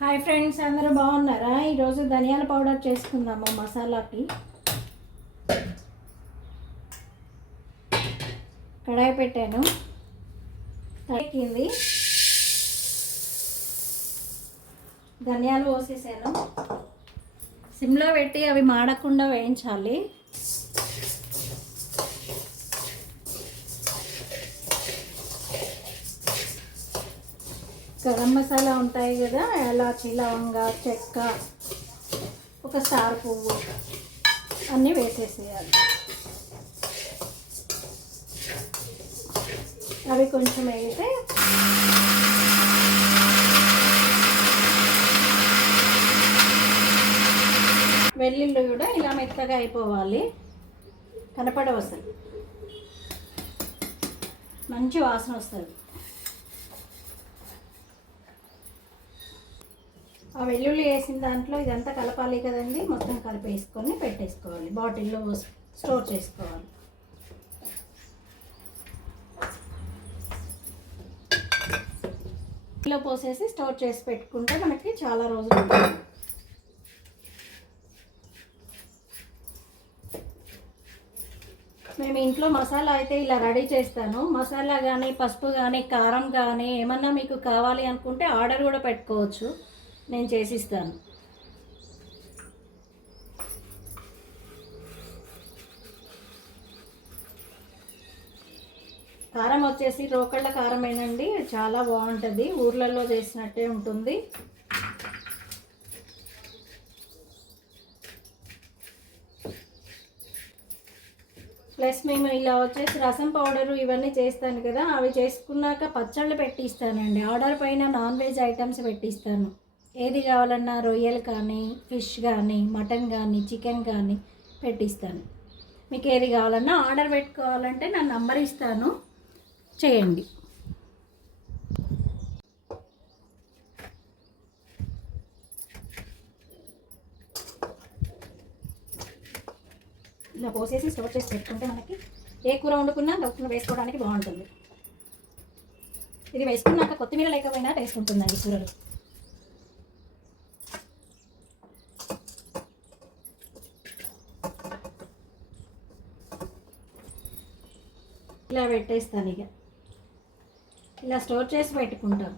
Hi friends, అందరూ బాగున్నారా? ఈరోజు ధనియాల పౌడర్ చేసుకుందాము మసాలాకి. కడాయి పెట్టాను, తగ్గింది. ధనియాలు పోసేసాను. సిమ్లో పెట్టి అవి మాడకుండా వేయించాలి. గరం మసాలా ఉంటాయి కదా, ఎలాచి, లవంగా, చెక్క, ఒక స్టార్ పువ్వు అన్నీ వేసేసేయాలి. అవి కొంచెం వేగితే వెల్లుల్లి కూడా ఇలా మెత్తగా అయిపోవాలి, కనపడవు అసలు. మంచి వాసన వస్తుంది. ఆ వెల్లుల్లి వేసిన దాంట్లో ఇదంతా కలపాలి కదండి. మొత్తం కలిపేసుకొని పెట్టేసుకోవాలి, బాటిల్లో స్టోర్ చేసుకోవాలి. ఇలా పోసేసి స్టోర్ చేసి పెట్టుకుంటే మనకి చాలా రోజులు ఉంటుంది. మేము ఇంట్లో మసాలా అయితే ఇలా రెడీ చేస్తాను. మసాలా కానీ, పసుపు కానీ, కారం కానీ ఏమన్నా మీకు కావాలి అనుకుంటే ఆర్డర్ కూడా పెట్టుకోవచ్చు, నేను చేసిస్తాను. కారం వచ్చేసి రోకళ్ళ కారమేనండి, చాలా బాగుంటుంది. ఊర్లలో చేసినట్టే ఉంటుంది. ప్లస్ మేము ఇలా వచ్చేసి రసం పౌడరు ఇవన్నీ చేస్తాను కదా, అవి చేసుకున్నాక పచ్చళ్ళు పెట్టిస్తానండి. ఆర్డర్ పైన నాన్ వెజ్ ఐటమ్స్ పెట్టిస్తాను. ఏది కావాలన్నా రొయ్యలు కానీ, ఫిష్ కానీ, మటన్ కానీ, చికెన్ కానీ పెట్టిస్తాను. మీకు ఏది కావాలన్నా ఆర్డర్ పెట్టుకోవాలంటే నా నంబర్ ఇస్తాను, చేయండి. ఇలా పోసేసి స్టోర్ చేసి పెట్టుకుంటే మనకి ఏ కూర వండుకున్నా దొక్కున వేసుకోవడానికి బాగుంటుంది. ఇది వేసుకున్నాక కొత్తిమీర లేకపోయినా టేస్ట్ ఉంటుందండి కూరలు. ఇలా పెట్టేస్తాను. ఇక ఇలా స్టోర్ చేసి పెట్టుకుంటాను.